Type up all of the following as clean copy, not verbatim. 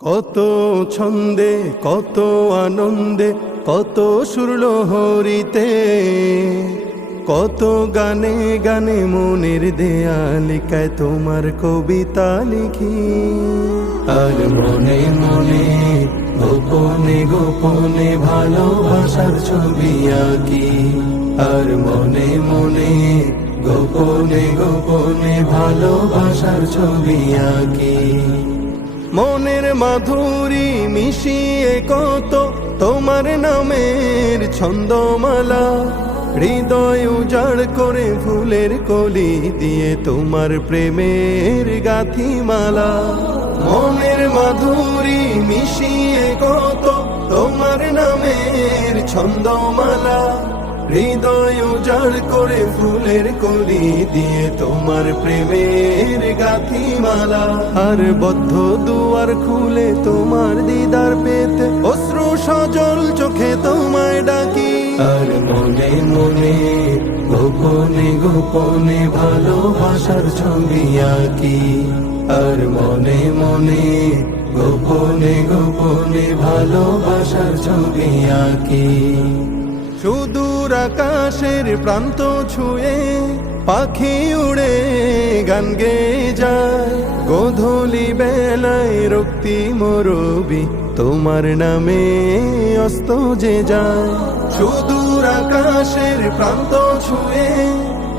কত ছন্দে কত আনন্দে কত সুরলোহরিতে কত গানে গানে মনের দেয়ালিকায় তোমার কবিতা লিখি। আর মনে মনে গোপনে গোপনে ভালোবাসার ছবি আঁকি। আর মনে মনে গোপনে গোপনে ভালোবাসার ছবি আঁকি। মনের মাধুরী মিশিয়ে কত তোমার নামের ছন্দমালা, হৃদয় উজাড় করে ফুলের কলি দিয়ে তোমার প্রেমের গাথিমালা। মনের মাধুরী মিশিয়ে কত তোমার নামের ছন্দমালা, হৃদয় উজাড় করে ফুলের কলি দিয়ে তোমার প্রেমের গাথিমালা। আর বদ্ধ দুয়ার খুলে তোমার দিদার পেতে অশ্রু সজল চোখে তোমায় ডাকি। আর মনে মনে গোপনে গোপনে ভালোবাসার ছবি আঁকি। আর মনে মনে গোপনে গোপনে ভালোবাসার ছবি আঁকি। সুদূর আকাশের প্রান্ত ছুঁয়ে পাখি উড়ে গান গেয়ে যায়, গোধূলি বেলায় রক্তিম রবি তোমার নামে অস্ত যে যায়। সুদূর আকাশের প্রান্ত ছুঁয়ে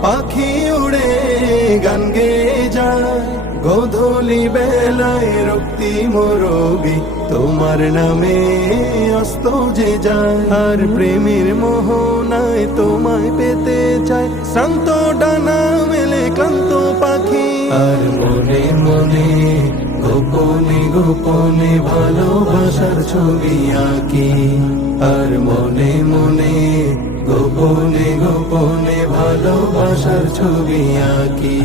পাখি উড়ে গান গেয়ে যায়, গোধূলি বেলায় রক্তিম রবি তোমার নামে অস্ত যে যায়। আর প্রেমের মোহনায় তোমায় পেতে চায় শ্রান্ত ডানা মেলে ক্লান্ত পাখি। আর মনে মনে গোপনে গোপনে ভালোবাসার ছবি আঁকি। আর মনে মনে গোপনে গোপনে ভালোবাসার ছবি আঁকি।